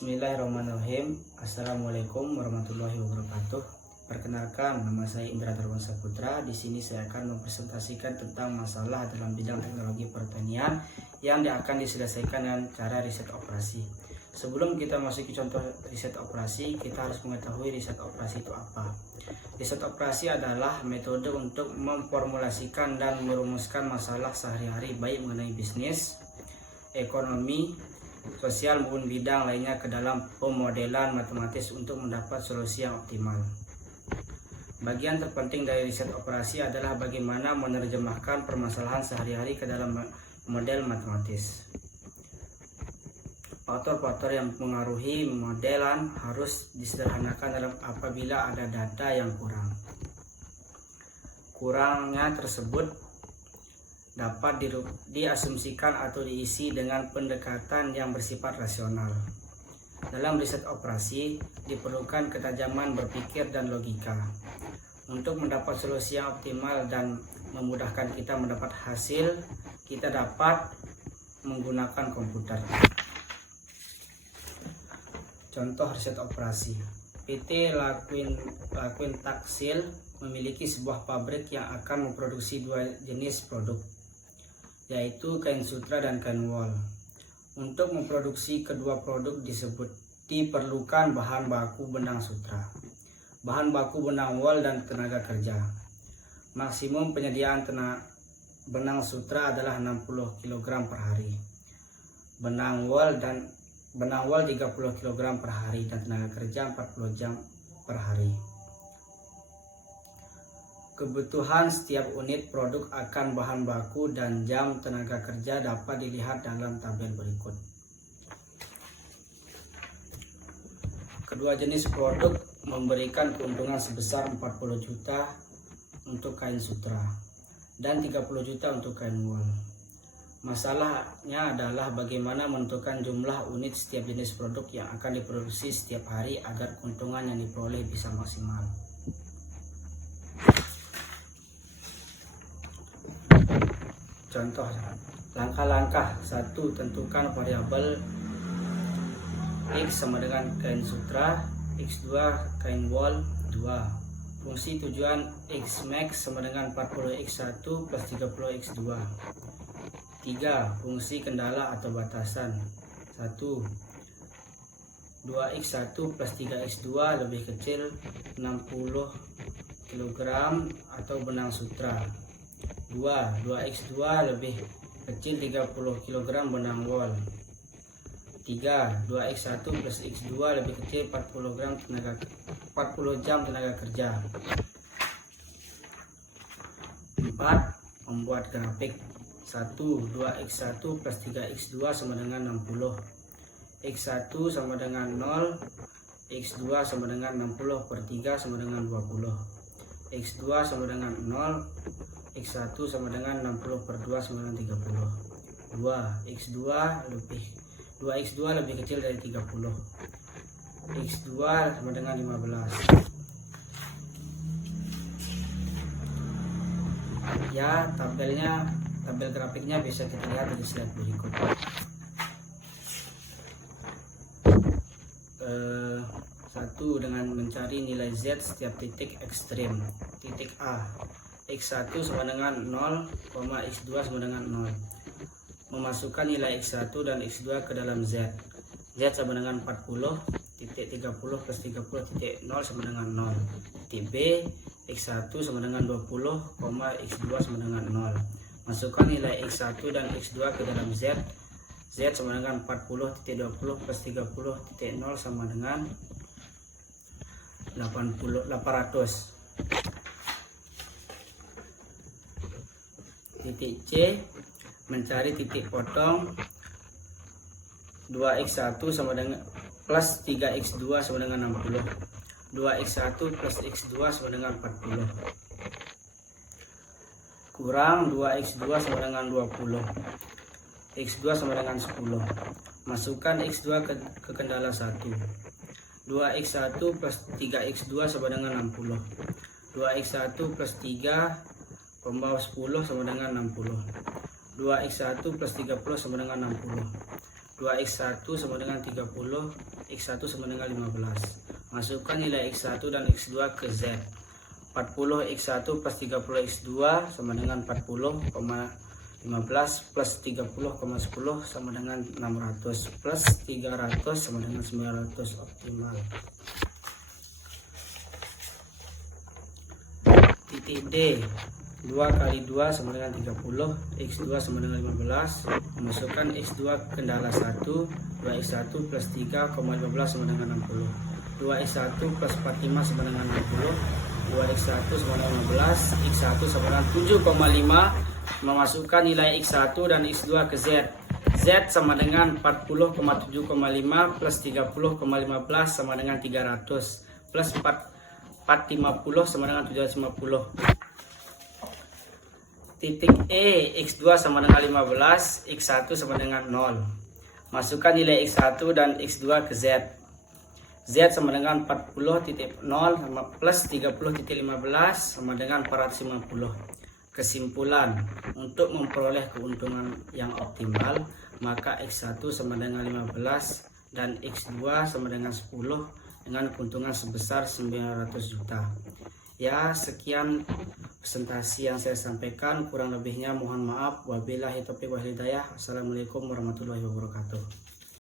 Bismillahirrahmanirrahim. Assalamualaikum warahmatullahi wabarakatuh. Perkenalkan, nama saya Indra Darwan Saputra. Di sini saya akan mempresentasikan tentang masalah dalam bidang teknologi pertanian yang akan diselesaikan dengan cara riset operasi. Sebelum kita masuk ke contoh riset operasi, kita harus mengetahui riset operasi itu apa. Riset operasi adalah metode untuk memformulasikan dan merumuskan masalah sehari-hari baik mengenai bisnis, ekonomi, sosial maupun bidang lainnya ke dalam pemodelan matematis untuk mendapat solusi yang optimal. Bagian terpenting dari riset operasi adalah bagaimana menerjemahkan permasalahan sehari-hari ke dalam model matematis. Faktor-faktor yang mengaruhi modelan harus disederhanakan dalam apabila ada data yang kurang. Kurangnya tersebut dapat diasumsikan atau diisi dengan pendekatan yang bersifat rasional. Dalam riset operasi diperlukan ketajaman berpikir dan logika. Untuk mendapat solusi yang optimal dan memudahkan kita mendapat hasil, kita dapat menggunakan komputer. Contoh riset operasi. PT Laquin Taksil memiliki sebuah pabrik yang akan memproduksi dua jenis produk, yaitu kain sutra dan kain wol. Untuk memproduksi kedua produk disebut diperlukan bahan baku benang sutra, bahan baku benang wol, dan tenaga kerja. Maksimum penyediaan benang sutra adalah 60 kg per hari, benang wol 30 kg per hari, dan tenaga kerja 40 jam per hari. Kebutuhan setiap unit produk akan bahan baku dan jam tenaga kerja dapat dilihat dalam tabel berikut. Kedua jenis produk memberikan keuntungan sebesar 40 juta untuk kain sutra dan 30 juta untuk kain wol. Masalahnya adalah bagaimana menentukan jumlah unit setiap jenis produk yang akan diproduksi setiap hari agar keuntungan yang diperoleh bisa maksimal. Contoh, langkah-langkah. 1. Tentukan variabel X sama dengan kain sutra, X2 kain wol 2. Fungsi tujuan X max sama dengan 40X1 plus 30X2. 3. Fungsi kendala atau batasan. 1. 2X1 plus 3X2 lebih kecil 60 kg atau benang sutra. 2. 2X2 lebih kecil 30 kg benang wol. 3. 2X1 plus X2 lebih kecil 40 jam tenaga kerja. 4. Membuat grafik. 1. 2X1 plus 3X2 sama dengan 60. X1 sama dengan 0. X2 sama dengan 60 per 3 sama dengan 20. X2 sama dengan 0. X1 sama dengan 60 per 2 sama dengan 30. 2X2 lebih kecil dari 30. X2 sama dengan 15. Ya, tabel grafiknya bisa kita lihat di slide berikut. 1. Dengan mencari nilai Z setiap titik ekstrim. Titik A, X1 sama dengan 0, X2 sama dengan 0. Memasukkan nilai X1 dan X2 ke dalam Z. Z sama dengan 40, titik 30 plus 30, titik 0 sama dengan 0. Titik B, X1 sama dengan 20, X2 sama dengan 0. Masukkan nilai X1 dan X2 ke dalam Z. Z sama dengan 40, titik 20 plus 30, titik 0 sama dengan 800. Titik C, mencari titik potong 2X1 sama dengan plus 3X2 sama dengan 60. 2X1 plus X2 sama dengan 40. Kurang 2X2 sama dengan 20. X2 sama dengan 10. Masukkan X2 ke kendala 1. 2X1 plus 3X2 sama dengan 60. 2X1 plus 3 pembawah 10 sama dengan 60. 2X1 plus 30 sama dengan 60. 2x1 sama dengan 30, x1 sama dengan 15. Masukkan nilai x1 dan x2 ke Z. 40x1 plus 30x2 sama dengan 40,15 plus 30,10 sama dengan 600 plus 300 sama dengan 900 optimal. Titik D, 2 kali 2 sama dengan 30, x2 sama dengan 15. Masukkan x2 kendala 1, 2x1 plus 3,15 sama dengan 60. 2x1 plus 45 sama dengan 60. 2x1 sama dengan 15, x1 sama dengan 7,5. Memasukkan nilai x1 dan x2 ke Z. Z sama dengan 40,7,5 plus 30,15 sama dengan 300 plus 450 sama dengan 750. Titik E, x2 sama dengan 15, x1 sama dengan 0. Masukkan nilai x1 dan x2 ke Z. Z sama dengan 40.0 plus 30.15 sama dengan 450. Kesimpulan, untuk memperoleh keuntungan yang optimal, maka x1 sama dengan 15 dan x2 sama dengan 10 dengan keuntungan sebesar 900 juta. Ya, sekian presentasi yang saya sampaikan, kurang lebihnya mohon maaf. Wabillahi taufiq wal hidayah. Assalamualaikum warahmatullahi wabarakatuh.